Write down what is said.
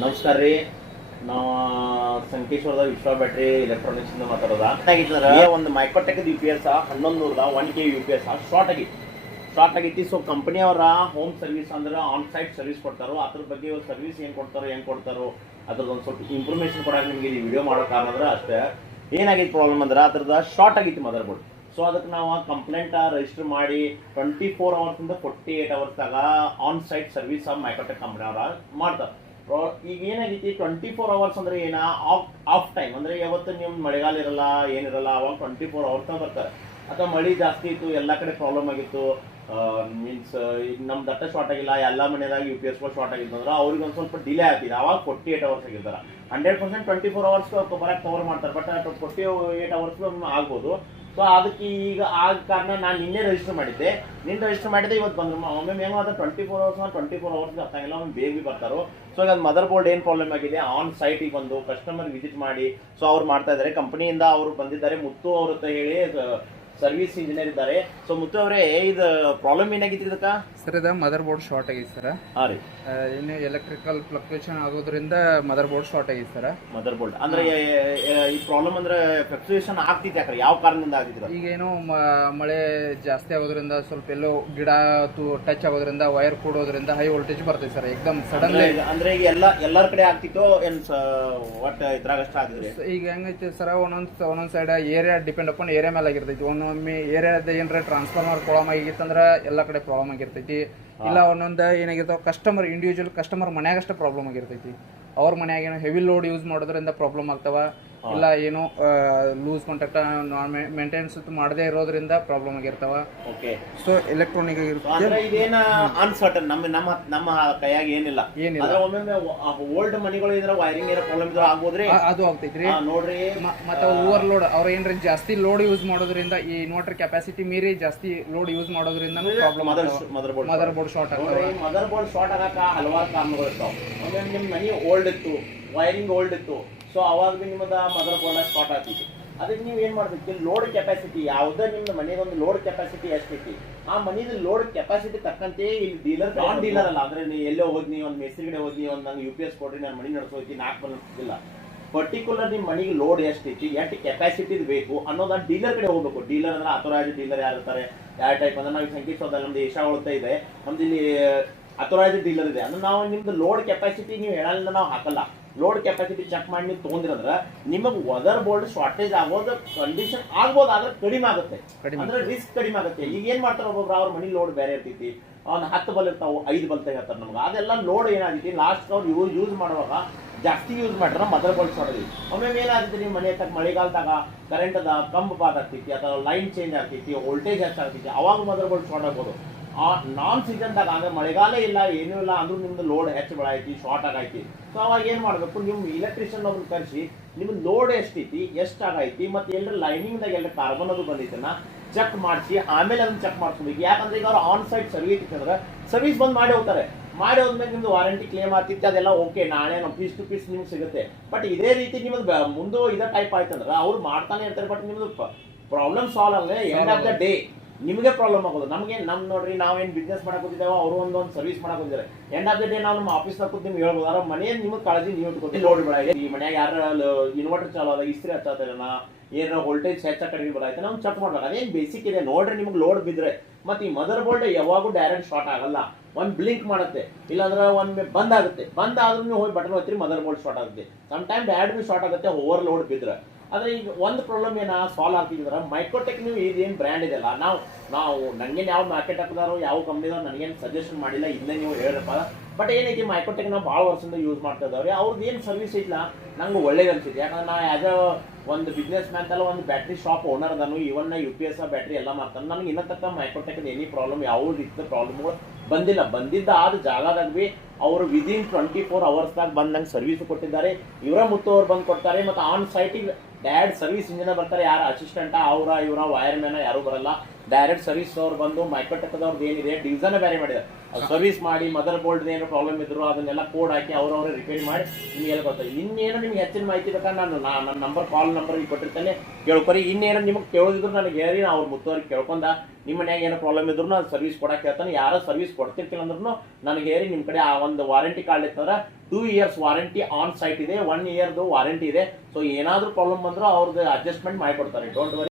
ನಮಸ್ಕಾರ ರೀ. ನಾವು ಸಂಕೇಶ್ವರದ ವಿಶ್ವ ಬ್ಯಾಟ್ರಿ ಎಲೆಕ್ಟ್ರಾನಿಕ್ಸ್ ಇಂದ ಮಾತಾಡೋದ. ಒಂದು Microtek U P S 1100 1 KV U P S short ಆಗೈತಿ. ಸೊ ಕಂಪನಿ ಅವರ ಹೋಮ್ ಸರ್ವಿಸ್ ಅಂದ್ರೆ ಆನ್ ಸೈಟ್ ಸರ್ವಿಸ್ ಕೊಡ್ತಾರೋ ಅದ್ರ ಬಗ್ಗೆ ಸರ್ವಿಸ್ ಏನು ಕೊಡ್ತಾರೋ ಅದ್ರದ್ದು ಒಂದು ಸ್ವಲ್ಪ ಇನ್ಫಾರ್ಮೇಶನ್ ಕೊಡಕ್ಕೆ ನಿಮಗೆ ಈ ವಿಡಿಯೋ ಮಾಡೋ ಕಾರಣ ಅಂದ್ರೆ ಅಷ್ಟೇ. ಏನಾಗೈತಿ ಪ್ರಾಬ್ಲಮ್ ಅಂದ್ರೆ ಅದ್ರದ್ದು ಶಾರ್ಟ್ ಆಗೈತಿ ಮದರ್ ಬೋರ್ಡ್. ಸೊ ಅದಕ್ಕೆ ನಾವು ಕಂಪ್ಲೇಂಟ್ ರಿಜಿಸ್ಟರ್ ಮಾಡಿ 24 ಅವರ್ಸಿಂದ 48 ಅವರ್ಸ್ದಾಗ ಆನ್ ಸೈಟ್ ಸರ್ವಿಸ್ ಮೈಕ್ರೋಟೆಕ್ ಕಂಪನಿ ಅವರ ಮಾಡ್ತಾರೆ. ಈಗ ಏನಾಗೈತಿ 24 ಅವರ್ಸ್ ಅಂದ್ರೆ ಏನ ಆಫ್ ಟೈಮ್ ಅಂದ್ರೆ ಯಾವತ್ತು ನೀವು ಮಳೆಗಾಲ ಇರಲ್ಲ ಏನಿರಲ್ಲ ಅವಾಗ 24 ಅವರ್ಸ್ ಬರ್ತಾರೆ. ಅಥವಾ ಮಳೆ ಜಾಸ್ತಿ ಇತ್ತು, ಎಲ್ಲ ಕಡೆ ಪ್ರಾಬ್ಲಮ್ ಆಗಿತ್ತು, ಮೀನ್ಸ್ ಈಗ ನಮ್ಮ ಡಾಟಾ ಶಾರ್ಟ್ ಆಗಿಲ್ಲ, ಎಲ್ಲ ಮನೆಯಾಗ ಯು ಪಿ ಎಸ್ ಶಾರ್ಟ್ ಆಗಿತ್ತು ಅಂದ್ರೆ ಅವ್ರಿಗೆ ಒಂದು ಸ್ವಲ್ಪ ಡಿಲೇ ಆಗ್ತಿದೆ. ಅವಾಗ 48 ಅವರ್ಸ್ ಆಗಿರ್ತಾರೆ. 100% 24 ಅವರ್ಸ್ ಬರಕ್ಕೆ ಕವರ್ ಮಾಡ್ತಾರೆ, ಬಟ್ 48 ಅವರ್ಸ್ ಆಗ್ಬೋದು. ಸೊ ಅದಕ್ಕೆ ಈಗ ಆದ ಕಾರಣ ನಾನು ನಿನ್ನೆ ರಿಜಿಸ್ಟರ್ ಮಾಡಿದ್ದೆ, ಇವತ್ತು ಬಂದ್ರು. ಒಮ್ಮೆ ಹೆಂಗೆ ಮಾತ್ರ 24 ಅವರ್ಸ್ ಗೊತ್ತಾಗಿಲ್ಲ, ಒಮ್ಮೆ ಬೇಗ ಬರ್ತಾರೋ. ಸೊ ಈಗ ಮದರ್ ಬೋರ್ಡ್ ಏನು ಪ್ರಾಬ್ಲಮ್ ಆಗಿದೆ, ಆನ್ ಸೈಟಿಗೆ ಬಂದು ಕಸ್ಟಮರ್ ವಿಸಿಟ್ ಮಾಡಿ ಸೊ ಅವ್ರು ಮಾಡ್ತಾ ಇದ್ದಾರೆ. ಕಂಪನಿಯಿಂದ ಅವರು ಬಂದಿದ್ದಾರೆ, ಮುತ್ತು ಅವ್ರ ಹತ್ರ ಹೇಳಿ ಸರ್ವಿಸ್ ಇಂಜಿನಿಯರ್ ಇದ್ದಾರೆ. ಸೊ ಮುತ್ತು ಅವರೇ, ಇದು ಪ್ರಾಬ್ಲಮ್ ಏನಾಗಿತ್ತು ಇದಕ್ಕೆ? ಸರ್ ಇದು ಮದರ್ ಬೋರ್ಡ್ ಶಾರ್ಟ್ ಆಗೈತೆ ಸರ್. ಹಾಂ ರೀ, ಏನು ಎಲೆಕ್ಟ್ರಿಕಲ್ ಫ್ಲಕ್ಚುಯೇಷನ್ ಆಗೋದ್ರಿಂದ ಮದರ್ ಬೋರ್ಡ್ ಶಾರ್ಟ್ ಆಗೈತೆ ಸರ್. ಮದರ್ ಬೋರ್ಡ್ ಅಂದ್ರೆ ಈ ಪ್ರಾಬ್ಲಮ್ ಅಂದ್ರೆ ಫ್ಲಕ್ಚುಯೇಷನ್ ಆಗ್ತಿದೆ, ಯಾಕಂದ್ರೆ ಯಾವ ಕಾರಣದಿಂದ ಆಗ್ತಿದೆ? ಈಗ ಏನು ಮಳೆ ಜಾಸ್ತಿ ಆಗೋದ್ರಿಂದ ಸ್ವಲ್ಪ ಎಲ್ಲೋ ಗಿಡ ಟಚ್ ಆಗೋದ್ರಿಂದ ವೈರ್ ಕೂಡೋದ್ರಿಂದ ಹೈ ವೋಲ್ಟೇಜ್ ಬರ್ತೈತೆ ಸರ್. ಏಕದಮ್ ಸಡನ್ ಅಂದ್ರೆ ಈಗ ಎಲ್ಲರ ಕಡೆ ಆಗ್ತಿತ್ತು ಏನ್ ಒಟ್ಟು ಇದ್ರಾಗಷ್ಟ ಆಗಿದ್ರೆ? ಈಗ ಹೆಂಗೈತೆ ಸರ್, ಒಂದೊಂದ್ side area depend upon area ಮೇಲೆ ಆಗಿರ್ತೈತಿ. ಒಮ್ಮೊಮ್ಮೆ ಏರಿಯಾದ ಏನಾರ ಟ್ರಾನ್ಸ್ಫಾರ್ಮರ್ ಪ್ರಾಬ್ಲಮ್ ಆಗಿತ್ತಂದ್ರೆ ಎಲ್ಲ ಕಡೆ ಪ್ರಾಬ್ಲಮ್ ಆಗಿರ್ತೈತಿ. ಇಲ್ಲ ಒಂದೊಂದು ಏನಾಗಿರ್ತಾವ ಕಸ್ಟಮರ್ ಇಂಡಿವಿಜುವಲ್ ಕಸ್ಟಮರ್ ಮನ್ಯಾಗಷ್ಟೇ ಪ್ರಾಬ್ಲಮ್ ಆಗಿರ್ತೈತಿ. ಅವ್ರ ಮನ್ಯಾಗ ಏನೋ ಹೆವಿ ಲೋಡ್ ಯೂಸ್ ಮಾಡೋದ್ರಿಂದ ಪ್ರಾಬ್ಲಮ್ ಆಗ್ತಾವ. ಇಲ್ಲ ಏನೋ ಲೂಸ್ ಕಾಂಟ್ಯಾಕ್ಟ್ ಮೇಂಟೆನೆನ್ಸ್ ಮಾಡದೇ ಇರೋದ್ರಿಂದ ಪ್ರಾಬ್ಲಮ್ ಆಗಿರ್ತಾವ. ಓಕೆ. ಸೊ ಎಲೆಕ್ಟ್ರಾನಿಕ್ ಅಂದ್ರೆ ಇದೇನ ಅನ್ಸರ್ಟನ್, ನಮ್ಮ ಕೈಯಾಗ ಏನಿಲ್ಲ. ಒಮ್ಮೊಮ್ಮೆ ಓಲ್ಡ್ ಮನಿಗಳು ಇದ್ರೆ ವೈರಿಂಗ್ ಏನೋ ಪ್ರಾಬ್ಲಮ್ ಇದ್ರೆ ಆಗ್ಬೋದ್ರಿ, ಅದು ಆಗ್ತೈತ್ರಿ ನೋಡ್ರಿ. ಮತ್ತೆ ಓವರ್ ಲೋಡ್ ಅವ್ರ ಏನ್ರ ಜಾಸ್ತಿ ಲೋಡ್ ಯೂಸ್ ಮಾಡೋದ್ರಿಂದ ಈ ಇನ್ವರ್ಟರ್ ಕೆಪಾಸಿಟಿ ಮೀರಿ ಜಾಸ್ತಿ ಲೋಡ್ ಯೂಸ್ ಮಾಡೋದ್ರಿಂದ ಪ್ರಾಬ್ಲಮ್. ಮದರ್ ಬೋರ್ಡ್ ಶಾರ್ಟ್ ಆಗ್ತದೆ. ಮದರ್ ಬೋರ್ಡ್ ಶಾರ್ಟ್ ಆಗಕ ಹಲವಾರು ಕಾರಣಗಳು ಇರ್ತಾವ. ಒಮ್ಮೆ ನಿಮ್ ಮನಿ ಓಲ್ಡ್ ಇತ್ತು, ವೈರಿಂಗ್ ಓಲ್ಡ್ ಇತ್ತು, ಸೊ ಅವಾಗ ನಿಮ್ಮದ ಮದರ್ ಬೋರ್ಡ್ ಸ್ಟಾರ್ಟ್ ಆಗ್ತೈತಿ. ಅದಕ್ಕೆ ನೀವು ಏನ್ ಮಾಡ್ಬೇಕು, ಲೋಡ್ ಕೆಪಾಸಿಟಿ ಯಾವುದೇ ನಿಮ್ದು ಮನೆಗೊಂದು ಲೋಡ್ ಕೆಪಾಸಿಟಿ ಎಷ್ಟೈತಿ, ಆ ಮನಿದ ಲೋಡ್ ಕೆಪಾಸಿಟಿ ತಕ್ಕಂತೆ ಇಲ್ಲಿ ಡೀಲರ್ ನಾನ್ ಡೀಲರ್ ಅಲ್ಲ ಅಂದ್ರೆ ನೀವು ಎಲ್ಲೋ ಹೋದ್ನಿ, ಒಂದು ಮೇಸ್ತ್ರಿ ಕಡೆ ಹೋದ್ನಿ, ಒಂದು ನಂಗೆ ಯು ಪಿ ಎಸ್ ಕೊಡ್ರಿ ನಾನು ಮನಿ ನಡೆಸೋತಿ 4 ಬಂದಿಲ್ಲ. ಪರ್ಟಿಕ್ಯುಲರ್ ನಿಮ್ಮ ಮನಿಗೆ ಲೋಡ್ ಎಷ್ಟೈತಿ, ಎಷ್ಟು ಕೆಪಾಸಿಟಿ ಬೇಕು ಅನ್ನೋದು ಡೀಲರ್ ಕಡೆ ಹೋಗ್ಬೇಕು. ಡೀಲರ್ ಅಂದ್ರೆ ಅಥರೈಸ್ ಡೀಲರ್ ಯಾರು ಇರ್ತಾರೆ, ಯಾವ ಟೈಪ್ ಅಂದ್ರೆ ನಾವು ಸಂಕೇಶ್ವರದಲ್ಲಿ ನಮ್ದು ಏಷಾ ಉಳ್ತಾ ಇದೆ, ನಮ್ದು ಇಲ್ಲಿ ಅಥರೈಸ್ ಡೀಲರ್ ಇದೆ ಅಂದ್ರೆ ನಾವು ನಿಮ್ದು ಲೋಡ್ ಕೆಪಾಸಿಟಿ ನೀವು ಹೇಳಲ್ಲ, ನಾವು ಹಾಕಲ್ಲ. ಲೋಡ್ ಕೆಪಾಸಿಟಿ ಚೆಕ್ ಮಾಡಿ ನೀವು ತೊಗೊಂಡಿರಂದ್ರೆ ನಿಮಗೆ ಮದರ್ ಬೋರ್ಡ್ ಶಾರ್ಟೇಜ್ ಆಗೋದು ಕಂಡೀಷನ್ ಆಗ್ಬೋದು, ಆದ್ರೆ ಕಡಿಮೆ ಆಗುತ್ತೆ, ಅಂದ್ರೆ ರಿಸ್ಕ್ ಕಡಿಮೆ ಆಗುತ್ತೆ. ಈಗ ಏನ್ ಮಾಡ್ತಾರೆ ಒಬ್ಬೊಬ್ರು, ಅವ್ರ ಮನಿ ಲೋಡ್ ಬೇರೆ ಇರ್ತೈತಿ, ಅವ್ನು 10 ಬಲ್ ಇರ್ತಾವೆ, 5 ಬಲ್ ತೆಗಿತಾರೆ ನಮ್ಗೆ. ಅದೆಲ್ಲ ಲೋಡ್ ಏನಾಗೈತಿ ಲಾಸ್ಟ್ ಅವ್ರು ಯೂಸ್ ಮಾಡುವಾಗ ಜಾಸ್ತಿ ಯೂಸ್ ಮಾಡ್ರೆ ಮದರ್ ಬೋರ್ಡ್ ಶಾರ್ಟ್ ಆಗೈತಿ. ಒಮ್ಮೆ ಏನಾಗುತ್ತೆ, ನೀವು ಮನೆ ತಕ್ಕ ಮಳೆಗಾಲದಾಗ ಕರೆಂಟ್ ಅದ ಕಂಬ ಬಾದ್ ಆಗ್ತೈತಿ, ಅಥವಾ ಲೈನ್ ಚೇಂಜ್ ಆಗ್ತೈತಿ, ವೋಲ್ಟೇಜ್ ಹೆಚ್ಚಾಗ್ತೈತಿ, ಅವಾಗ ಮದರ್ ಬೋರ್ಡ್ ಶಾರ್ಟ್ ಆಗ್ಬೋದು. ಆ ನಾನ್ ಸೀಸನ್ದಾಗ ಅಂದ್ರೆ ಮಳೆಗಾಲ ಇಲ್ಲ ಏನೂ ಇಲ್ಲ ಅಂದ್ರೂ ನಿಮ್ದು ಲೋಡ್ ಹೆಚ್ಚು ಬೆಳೈತಿ, ಶಾರ್ಟ್ ಆಗೈತಿ. ಸೊ ಅವಾಗ ಏನ್ ಮಾಡ್ಬೇಕು, ನಿಮ್ಮ ಇಲೆಕ್ಟ್ರಿಷಿಯನ್ ಅವ್ರನ್ನ ಕರೆಸಿ ನಿಮ್ದು ಲೋಡ್ ಎಷ್ಟೈತಿ, ಎಷ್ಟಾಗೈತಿ, ಮತ್ತೆ ಎಲ್ಲರ ಲೈನಿಂಗ್ದಾಗ ಎಲ್ಲ ಕಾರ್ಬನ್ ಅದು ಬಂದೈತನ್ನ ಚೆಕ್ ಮಾಡಿಸಿ ಆಮೇಲೆ ಅದನ್ನ ಚೆಕ್ ಮಾಡ್ಸ್ಕೊಬೇಕು. ಯಾಕಂದ್ರೆ ಈಗ ಅವ್ರು ಆನ್ ಸೈಟ್ ಸರ್ವಿಸ್ ಇತ್ತಂದ್ರೆ ಸರ್ವಿಸ್ ಬಂದ್ ಮಾಡಿ ಹೋಗ್ತಾರೆ, ಮಾಡಿ ಹೋದ್ಮೇಲೆ ನಿಮ್ದು ವಾರಂಟಿ ಕ್ಲೇಮ್ ಆಗ್ತಿತ್ತು, ಅದೆಲ್ಲ ಓಕೆ, ನಾಳೆ ನಾವು ಪೀಸ್ ಟು ಪೀಸ್ ನಿಮ್ಗೆ ಸಿಗುತ್ತೆ. ಬಟ್ ಇದೇ ರೀತಿ ನಿಮ್ದು ಮುಂದೆ ಇದೇ ಟೈಪ್ ಆಯ್ತಂದ್ರೆ ಅವ್ರು ಮಾಡ್ತಾನೆ ಇರ್ತಾರೆ, ಬಟ್ ನಿಮ್ದು ಪ್ರಾಬ್ಲಮ್ ಸಾಲ್ವ್ ಆಗಲ್ಲ. ಎಂಡ್ ಆಫ್ ದ ಡೇ ನಿಮಗೆ ಪ್ರಾಬ್ಲಮ್ ಆಗೋದು. ನಮ್ಗೆ ನೋಡ್ರಿ, ನಾವೇನು ಬಿಸ್ನೆಸ್ ಮಾಡಕ್ ಹೋಗಿದ್ದೇವೆ, ಅವರು ಒಂದೊಂದು ಸರ್ವಿಸ್ ಮಾಡಕ್ ಹೋಗಿದ್ದಾರೆ. ಎಂಡ್ ಆಫ್ ದ ಡೇ ನಾವು ನಮ್ಮ ಆಫೀಸ್ ಕೂತ್ ನಿಮ್ಗೆ ಹೇಳ್ಬೋದು, ಅವ್ರ ಮನೆಯಲ್ಲಿ ನಿಮಗೆ ಕಾಳಜಿ ನೀವು ಇಟ್ಕೊತೀವಿ. ಲೋಡ್ ಬೇಡ, ಈ ಮನ್ಯಾಗ ಯಾರು ಇನ್ವರ್ಟರ್ ಚಾಲು ಅದ, ಇಸ್ತ್ರಿ ಹಚ್ಚತ್ತೇನ, ಏನಾರ ವೋಲ್ಟೇಜ್ ಹೆಚ್ಚ ಕಡಿಮೆ ಬರೈತೆ ನಾವು ಚೆಕ್ ಮಾಡ್ಬೇಕು. ಅದೇನು ಬೇಸಿಕ್ ಇದೆ ನೋಡ್ರಿ. ನಿಮ್ಗೆ ಲೋಡ್ ಬಿದ್ರೆ ಮತ್ತೆ ಈ ಮದರ್ ಬೋರ್ಡ್ ಯಾವಾಗೂ ಡೈರೆಕ್ಟ್ ಶಾರ್ಟ್ ಆಗಲ್ಲ, ಒಂದು ಬ್ಲಿಂಕ್ ಮಾಡುತ್ತೆ, ಇಲ್ಲಾಂದ್ರೆ ಒಮ್ಮೆ ಬಂದ್ ಆಗುತ್ತೆ. ಬಂದ್ ಆದ್ರೂ ನೀವು ಹೋಗಿ ಬಟನ್ ಒತ್ತಿರಿ, ಮದರ್ ಬೋರ್ಡ್ ಶಾರ್ಟ್ ಆಗುತ್ತೆ. ಸಮ್ ಟೈಮ್ ಬ್ಯಾಡ್ ಬಿ ಶಾರ್ಟ್ ಆಗುತ್ತೆ ಓವರ್ ಲೋಡ್ ಬಿದ್ರೆ. ಆದ್ರೆ ಈಗ ಒಂದು ಪ್ರಾಬ್ಲಮ್ ಏನ ಸಾಲ್ವ್ ಆಗ್ತಿದ್ರೆ ಮೈಕ್ರೋಟೆಕ್ ನೀವು ಇದೇನು ಬ್ರ್ಯಾಂಡ್ ಇದೆಲ್ಲ, ನಾವು ನಂಗೇನು ಯಾವ ಮಾರ್ಕೆಟ್ ಹಾಕಿದಾರೋ ಯಾವ ಕಂಪ್ನಿದವ್ರು ನನಗೇನು ಸಜೆಷನ್ ಮಾಡಿಲ್ಲ, ಇದನ್ನೇ ನೀವು ಹೇಳ್ರಪ್ಪ. ಬಟ್ ಏನೈತಿ, ಮೈಕ್ರೋಟೆಕ್ ನಾವು ಭಾಳ ವರ್ಷದಿಂದ ಯೂಸ್ ಮಾಡ್ತಾ ಇದ್ದಾವ್ರಿ, ಅವ್ರದ್ದು ಏನು ಸರ್ವಿಸ್ ಐತಿಲ್ಲ ನಂಗೆ ಒಳ್ಳೇದು ಅನ್ಸಿದೆ. ಯಾಕಂದ್ರೆ ನಾ ಆ್ಯಸ್ ಅ ಒಂದು ಬಿಸ್ನೆಸ್ ಮ್ಯಾನ್ ಅಲ್ಲ, ಒಂದು ಬ್ಯಾಟ್ರಿ ಶಾಪ್ ಓನರ್ ಅದನ್ನು, even you P S battery ಎಲ್ಲ ಮಾಡ್ತಾನೆ. ನನಗೆ ಇನ್ನೂ ತಕ್ಕ ಮೈಕ್ರೋಟೆಕ್ ಎನಿ ಪ್ರಾಬ್ಲಮ್ ಯಾವ ರೀತಿಯ ಪ್ರಾಬ್ಲಮ್ಗಳು ಬಂದಿದ್ದ ಆದ ಜಾಗದಾಗ ಬಿ ಅವರು ವಿದಿನ್ 24 ಅವರ್ಸ್ದಾಗ ಬಂದು ನಂಗೆ ಸರ್ವಿಸ್ ಕೊಟ್ಟಿದ್ದಾರೆ. ಇವರ ಮುತ್ತು ಅವ್ರು ಬಂದು ಕೊಡ್ತಾರೆ, ಮತ್ತು ಆನ್ ಸೈಟಿಗೆ ಡ್ಯಾಡ್ ಸರ್ವಿಸ್ ಇಂಜಿನಿಯರ್ ಬರ್ತಾರೆ, ಯಾರು ಅಸಿಸ್ಟೆಂಟ ಇವರ ವೈರ್ ಮ್ಯಾನ ಯಾರು ಬರಲ್ಲ. ಡೈರೆಕ್ಟ್ ಸರ್ವಿಸ್ ಅವ್ರು ಬಂದು ಮೈಕ್ರೋಟೆಕ್ದವ್ರದ್ದು ಏನಿದೆ ಡಿವಿಷನ್ ಬೇರೆ ಮಾಡಿದ್ದಾರೆ, ಅದು ಸರ್ವಿಸ್ ಮಾಡಿ ಮದರ್ ಬೋರ್ಡ್ ಏನು ಪ್ರಾಬ್ಲಮ್ ಇದ್ರು ಅದನ್ನೆಲ್ಲ ಕೋಡ್ ಹಾಕಿ ಅವ್ರವ್ರೆ ರಿಪೇರಿ ಮಾಡಿ ನಿಮ್ಗೆ ಎಲ್ಲ ಗೊತ್ತಾಗ. ಇನ್ನೇನು ನಿಮ್ಗೆ ಹೆಚ್ಚಿನ ಮಾಹಿತಿ ಬೇಕಾದ್ರೆ ನನ್ನ ನಂಬರ್ ಕಾಲ್ ನಂಬರ್ ಈಗ ಕೊಟ್ಟಿರ್ತಾನೆ, ಕೇಳ್ಕೊರಿ. ಇನ್ನೇನು ನಿಮ್ಗೆ ಕೇಳೋದಿದ್ರು ನನಗೆ ಹೇಳಿ, ನಾವು ಅವ್ರ ಮುತ್ತುವರಿಗೆ ಕೇಳ್ಕೊಂಡ ನಿಮ್ಮ ಮನ್ಯಾಗ ಏನೋ ಪ್ರಾಬ್ಲಮ್ ಇದ್ರು ಅದು ಸರ್ವಿಸ್ ಕೊಡಕ್ಕೆ ಹೇಳ್ತಾನೆ. ಯಾರೋ ಸರ್ವಿಸ್ ಕೊಡ್ತಿರ್ತಿಲ್ಲ ಅಂದ್ರೂ ನನಗೆ ಹೇಳಿ. ನಿಮ್ಮ ಕಡೆ ಆ ಒಂದು ವಾರಂಟಿ ಕಾರ್ಡ್ ಇತ್ತಂದ್ರೆ 2 years ವಾರಂಟಿ ಆನ್ ಸೈಟ್ ಇದೆ, 1 year ವಾರಂಟಿ ಇದೆ. ಸೊ ಏನಾದರೂ ಪ್ರಾಬ್ಲಮ್ ಬಂದರೂ ಅವ್ರದ್ದು ಅಡ್ಜಸ್ಟ್ಮೆಂಟ್ ಮಾಡಿಕೊಡ್ತಾರೆ. Don't worry.